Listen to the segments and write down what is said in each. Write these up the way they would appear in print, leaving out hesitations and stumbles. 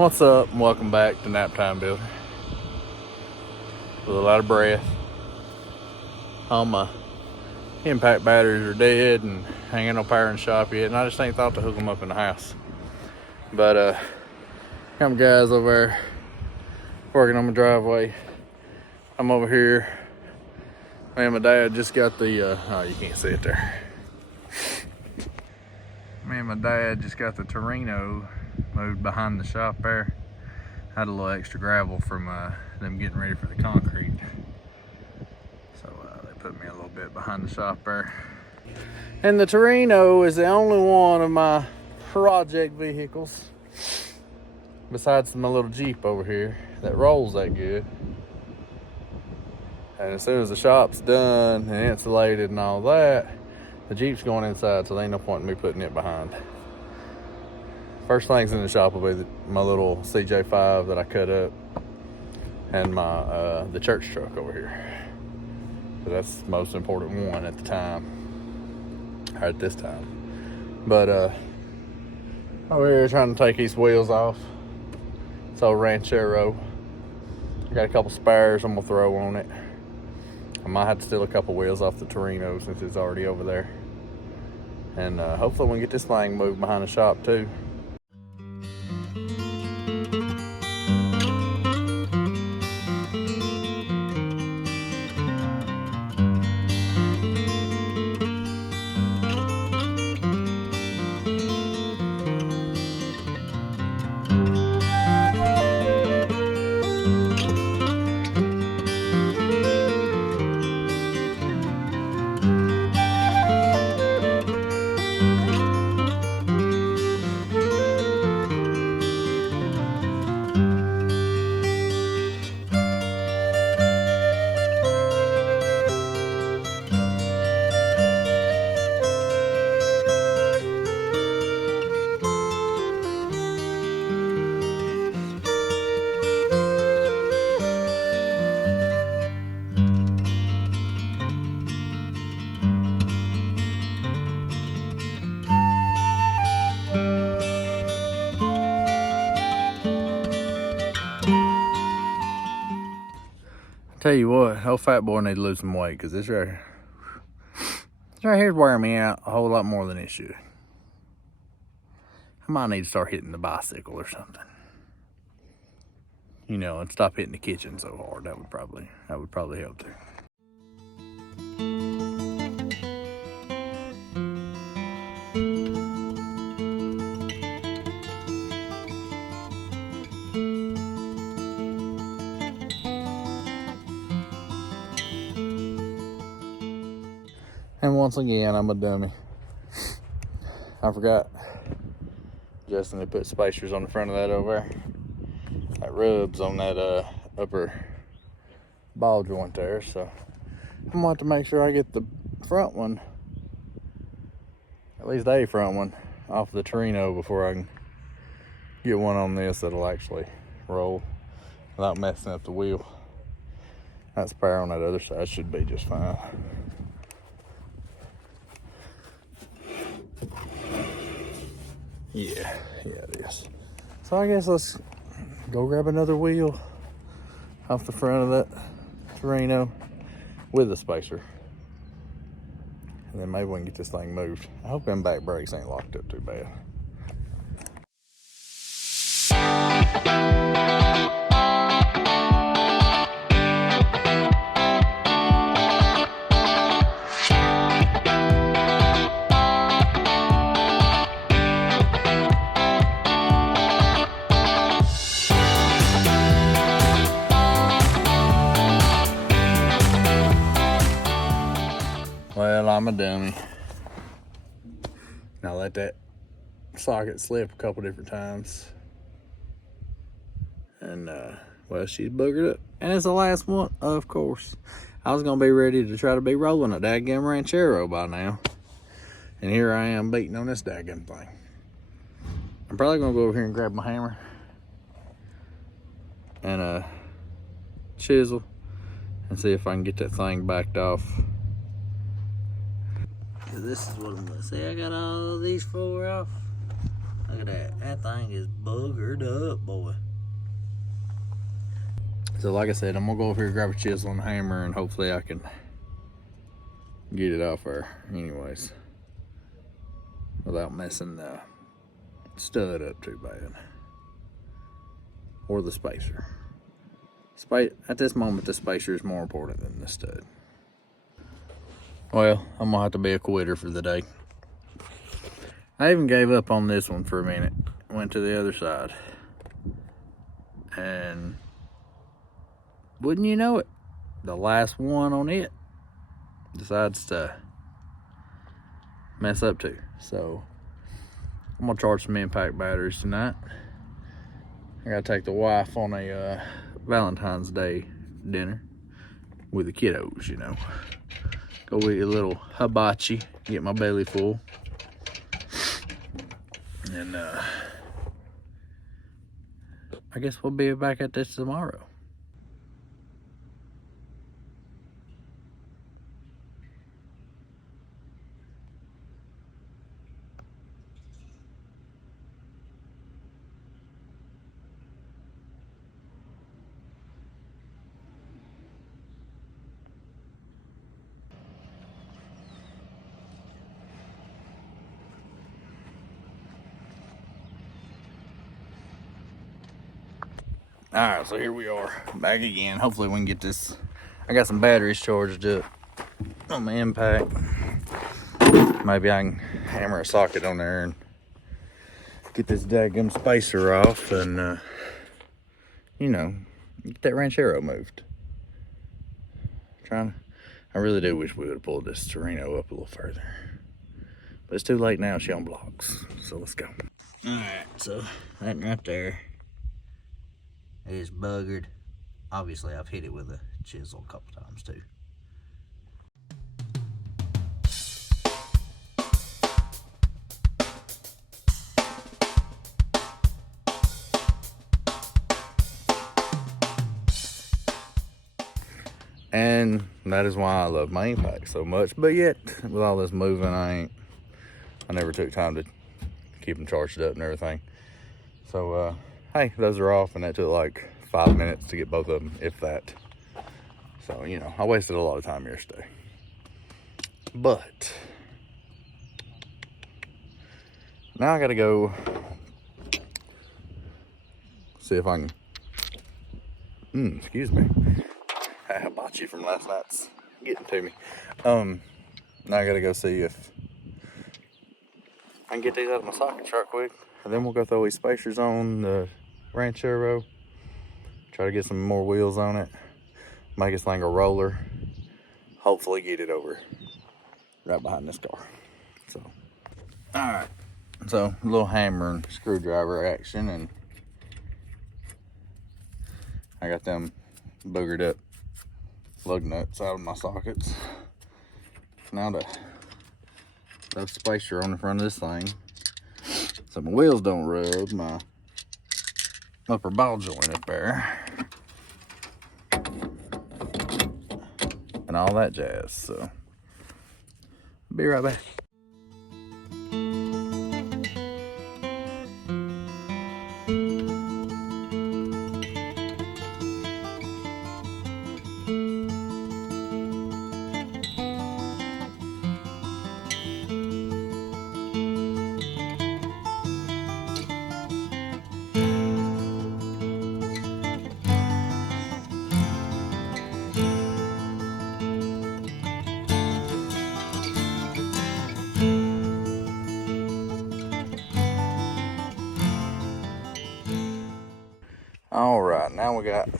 What's up, and welcome back to Naptime Builder. With a lot of breath. All my impact batteries are dead and I ain't got no power in the shop yet, and I just ain't thought to hook them up in the house. But some guys over there working on my driveway. I'm over here. Me and my dad just got the oh, you can't see it there. Me and my dad just got the Torino moved behind the shop there. Had a little extra gravel from them getting ready for the concrete. So they put me a little bit behind the shop there. And the Torino is the only one of my project vehicles, besides my little Jeep over here, that rolls that good. And as soon as the shop's done and insulated and all that, the Jeep's going inside, so there ain't no point in me putting it behind. First things in the shop will be my little CJ5 that I cut up, and my the church truck over here. So that's the most important one at the time, or at this time. But over here trying to take these wheels off. It's old ranchero. I got a couple spares I'm gonna throw on it. I might have to steal a couple wheels off the Torino since it's already over there. And hopefully we can get this thing moved behind the shop too. Tell you what, old fat boy need to lose some weight, because this right here's wearing me out a whole lot more than it should. I might need to start hitting the bicycle or something. You know, and stop hitting the kitchen so hard. That would probably help too. And once again, I'm a dummy. I forgot Justin had put spacers on the front of that over there. That rubs on that upper ball joint there, so I'm gonna have to make sure I get the front one, at least a front one, off the Torino before I can get one on this that'll actually roll without messing up the wheel. That spare on that other side should be just fine. Yeah, it is. So I guess let's go grab another wheel off the front of that Torino with a spacer. And then maybe we can get this thing moved. I hope them back brakes ain't locked up too bad. Well, I'm a dummy. I let that socket slip a couple different times. And, well, she's boogered up. And it's the last one, of course. I was going to be ready to try to be rolling a daggum ranchero by now. And here I am beating on this daggum thing. I'm probably going to go over here and grab my hammer and a chisel and see if I can get that thing backed off. This is what I'm gonna say. I got all these four off. Look at that. That thing is boogered up, boy. So like I said, I'm gonna go over here, grab a chisel and a hammer, and hopefully I can get it off there anyways, without messing the stud up too bad. Or the spacer. At this moment, the spacer is more important than the stud. Well, I'm gonna have to be a quitter for the day. I even gave up on this one for a minute. Went to the other side. And wouldn't you know it, the last one on it decides to mess up too. So I'm gonna charge some impact batteries tonight. I gotta take the wife on a Valentine's Day dinner with the kiddos, you know. Go eat a little hibachi, get my belly full. And I guess we'll be back at this tomorrow. All right, so here we are, back again. Hopefully we can get this. I got some batteries charged up on the impact. Maybe I can hammer a socket on there and get this daggum spacer off and, you know, get that ranchero moved. I really do wish we would have pulled this Torino up a little further. But it's too late now, she on blocks. So let's go. All right, so that right there is buggered. Obviously, I've hit it with a chisel a couple times too. And that is why I love my impact so much. But yet, with all this moving, I never took time to keep them charged up and everything. So, hey, those are off, and that took like 5 minutes to get both of them, if that. So, you know, I wasted a lot of time yesterday. But now I gotta go see if I can, excuse me. Hibachi from last night's getting to me. Now I gotta go see if I can get these out of my sockets right quick, and then we'll go throw these spacers on the ranchero, try to get some more wheels on it, make this thing a roller, hopefully get it over right behind this car. So, all right, so a little hammer and screwdriver action, and I got them boogered up lug nuts out of my sockets. Now to throw spacer on the front of this thing so my wheels don't rub my upper ball joint up there and all that jazz. So be right back. All right, now we got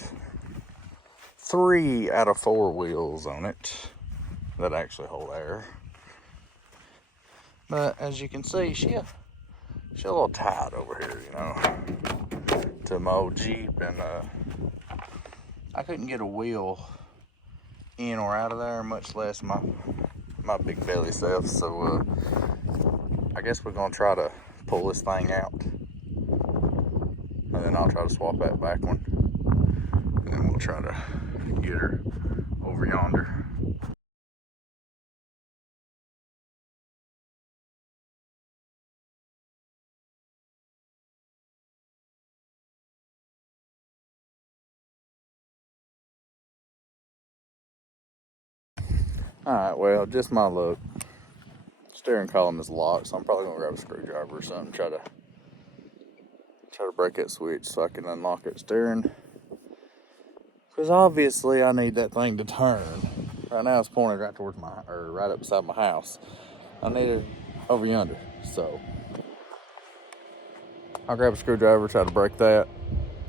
3 out of 4 wheels on it that actually hold air. But as you can see, she a little tight over here, you know, to my old Jeep, and I couldn't get a wheel in or out of there, much less my big belly self. So I guess we're gonna try to pull this thing out, and then I'll try to swap that back one, and then we'll try to get her over yonder. Alright, well, just my luck. Steering column is locked, so I'm probably gonna grab a screwdriver or something, try to break that switch so I can unlock it steering. Because obviously I need that thing to turn. Right now it's pointed right towards right up beside my house. I need it over yonder, so I'll grab a screwdriver, try to break that,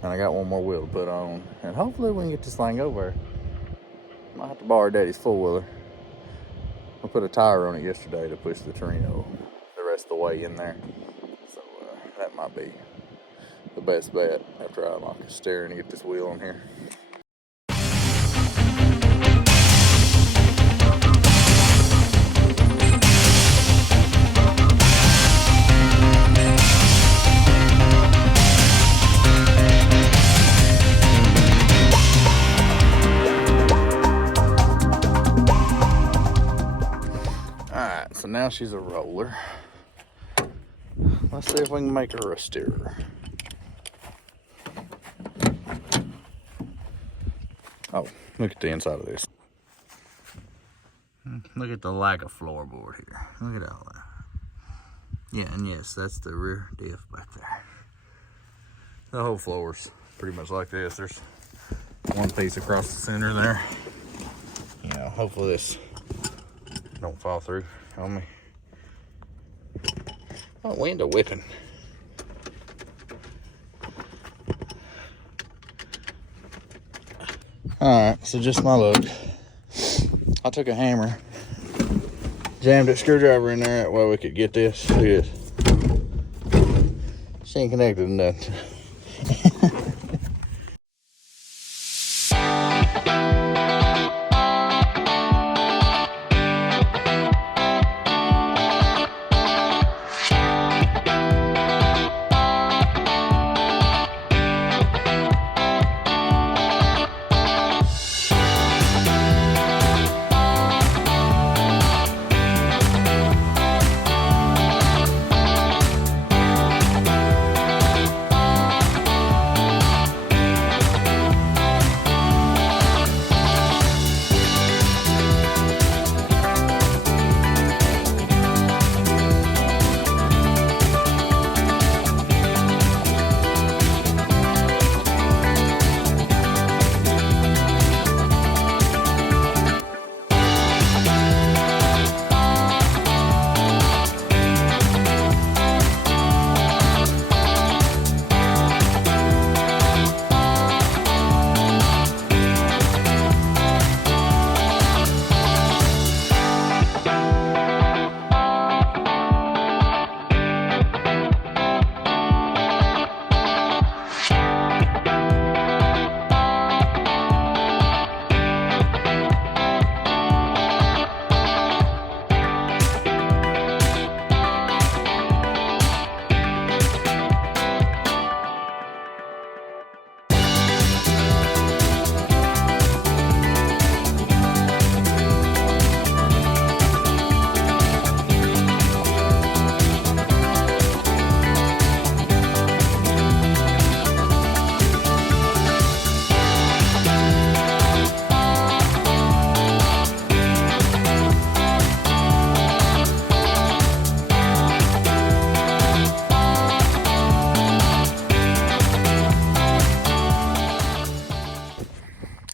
and I got one more wheel to put on, and hopefully we can get this thing over. Might have to borrow Daddy's four-wheeler. I put a tire on it yesterday to push the Torino the rest of the way in there, so that might be the best bet after I unlock the steering and get this wheel on here. Alright, so now she's a roller. Let's see if we can make her a steerer. Oh, look at the inside of this. Look at the lack of floorboard here. Look at all that. Yeah, and yes, that's the rear diff back there. The whole floor's pretty much like this. There's one piece across the center there. You know, hopefully this don't fall through on me. Oh, window whipping. Alright, so just my luck. I took a hammer, jammed a screwdriver in there, that way we could get this. Look at this. She ain't connected to nothing.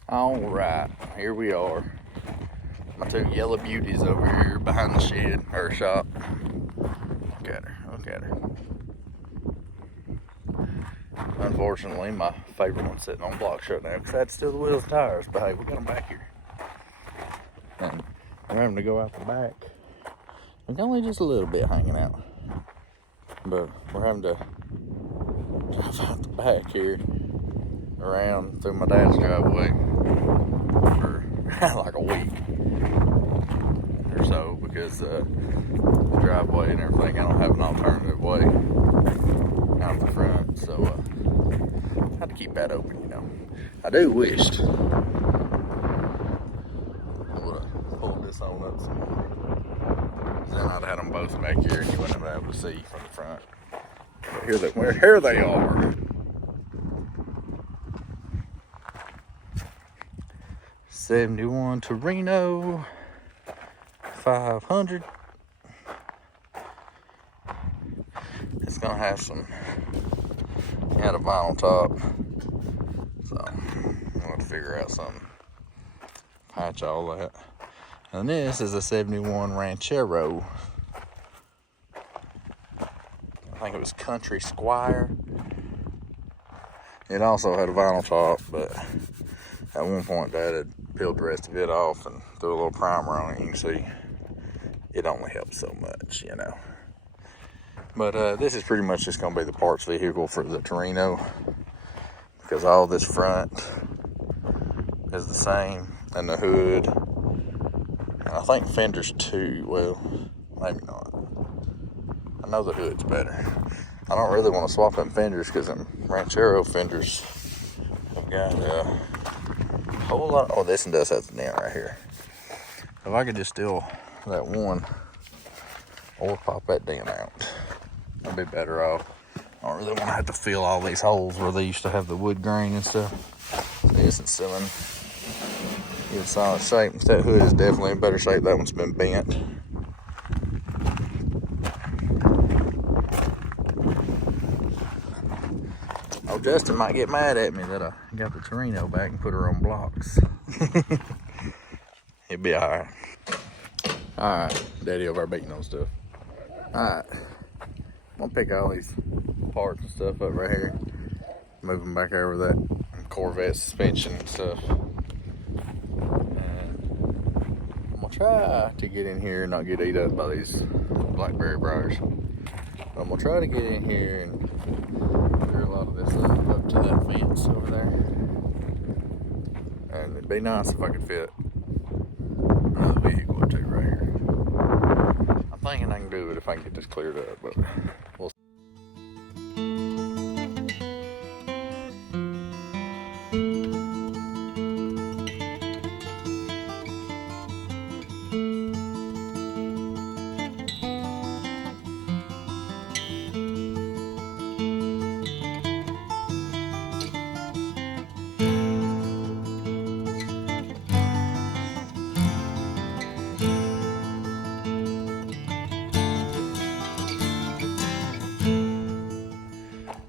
Alright, here we are. My two yellow beauties over here behind the shed, or shop. Look at her, look at her. Unfortunately, my favorite one's sitting on block shut now because I had to steal the wheels and tires, but hey, we got them back here. And we're having to go out the back. It's only just a little bit hanging out. But we're having to drive out the back here around through my dad's driveway for like a week or so because the driveway and everything, I don't have an alternative way out the front, so I had to keep that open, you know. I do wish I would have pulled this on up some more. Then I'd have had them both back here and you wouldn't have been able to see from the front. But here they are. 71 Torino. 500. It's gonna have some, had a vinyl top, so I'm gonna figure out something, patch all that. And this is a 71 Ranchero. I think it was Country Squire. It also had a vinyl top, but at one point Dad had peeled the rest of it off and threw a little primer on it. You can see it only helps so much, you know. But this is pretty much just gonna be the parts vehicle for the Torino, because all this front is the same, and the hood. And I think fenders too. Well, maybe not. I know the hood's better. I don't really want to swap them fenders because them Ranchero fenders have got a whole lot. Oh, this one does have the dent right here. If I could just steal that one or pop that dent out, I'd be better off. I don't really want to have to fill all these holes where they used to have the wood grain and stuff. This is still in solid shape. That hood is definitely in better shape. That one's been bent. Oh, Justin might get mad at me that I got the Torino back and put her on blocks. It'll be alright. Alright, Daddy over there beating on stuff. Alright, I'm gonna pick all these parts and stuff up right here, move them back over that Corvette suspension and stuff. And I'm gonna try to get in here and not get ate up by these blackberry briars. But I'm gonna try to get in here and clear a lot of this up to that fence over there. And it'd be nice if I could fit another vehicle or two right here. I'm thinking I can do it if I can get this cleared up, but we'll see.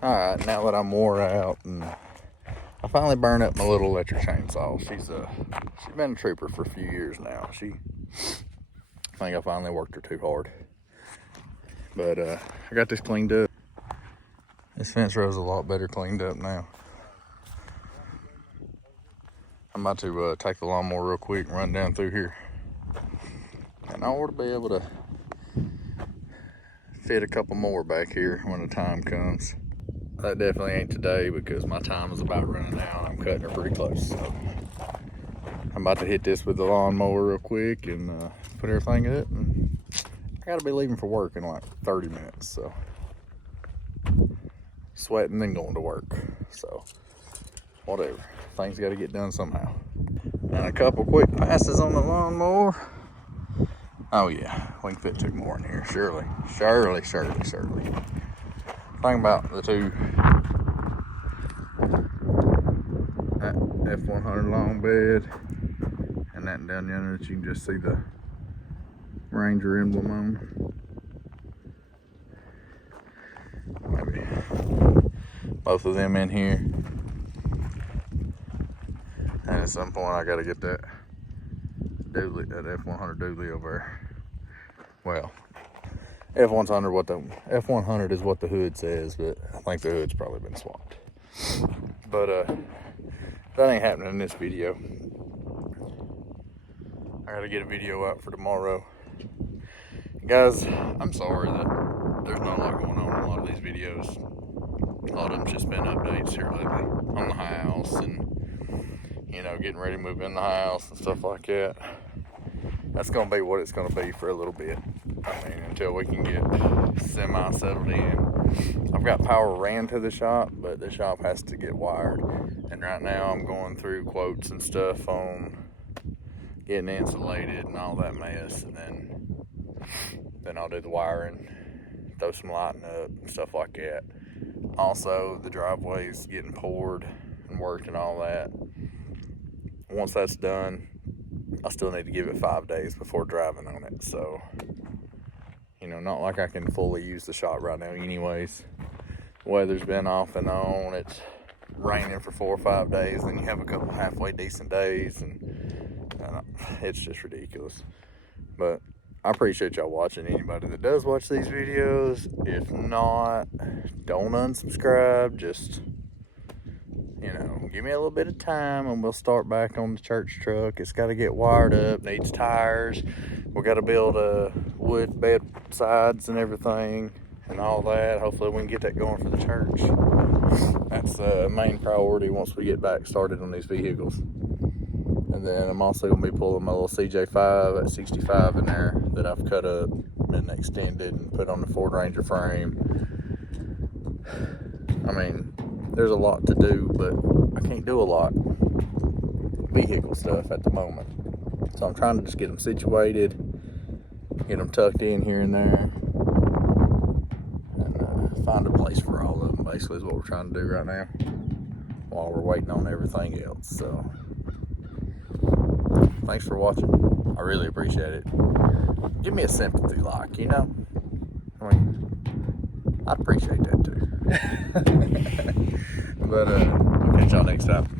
Alright, now that I'm wore out and I finally burned up my little electric chainsaw. She's been a trooper for a few years now. I think I finally worked her too hard. But I got this cleaned up. This fence row's a lot better cleaned up now. I'm about to take the lawnmower real quick and run down through here. And I ought to be able to fit a couple more back here when the time comes. That definitely ain't today because my time is about running out. I'm cutting her pretty close. So I'm about to hit this with the lawnmower real quick and put everything up. And I gotta be leaving for work in like 30 minutes. So sweating and going to work. So whatever. Things gotta get done somehow. And a couple quick passes on the lawnmower. Oh yeah, we can fit two more in here. Surely. Thing about the two, that F100 long bed and that down yonder that you can just see the Ranger emblem on. Maybe both of them in here. And at some point I gotta get that dually, that F100 dually over there. Well, F100 is what the hood says, but I think the hood's probably been swapped. But that ain't happening in this video. I gotta get a video out for tomorrow. Guys, I'm sorry that there's not a lot going on in a lot of these videos. A lot of them just been updates here lately on the house and, you know, getting ready to move in the house and stuff like that. That's gonna be what it's gonna be for a little bit. I mean, until we can get semi-settled in. I've got power ran to the shop, but the shop has to get wired. And right now I'm going through quotes and stuff on getting insulated and all that mess. And then I'll do the wiring, throw some lighting up and stuff like that. Also, the driveway's getting poured and worked and all that. Once that's done, I still need to give it 5 days before driving on it. So, you know, not like I can fully use the shop right now anyways. Weather's been off and on. It's raining for 4 or 5 days, then you have a couple halfway decent days, and it's just ridiculous. But I appreciate y'all watching. Anybody that does watch these videos, if not, don't unsubscribe. Just, you know, give me a little bit of time and we'll start back on the church truck. It's got to get wired up, needs tires. We got to build a wood bed sides and everything and all that. Hopefully we can get that going for the church. That's the main priority once we get back started on these vehicles. And then I'm also going to be pulling my little CJ5 at 65 in there that I've cut up and extended and put on the Ford Ranger frame. I mean, there's a lot to do, but I can't do a lot vehicle stuff at the moment. So I'm trying to just get them situated, get them tucked in here and there, and find a place for all of them, basically is what we're trying to do right now while we're waiting on everything else. So thanks for watching. I really appreciate it. Give me a sympathy like, you know? I mean, I'd appreciate that too. But, I'll catch y'all next time.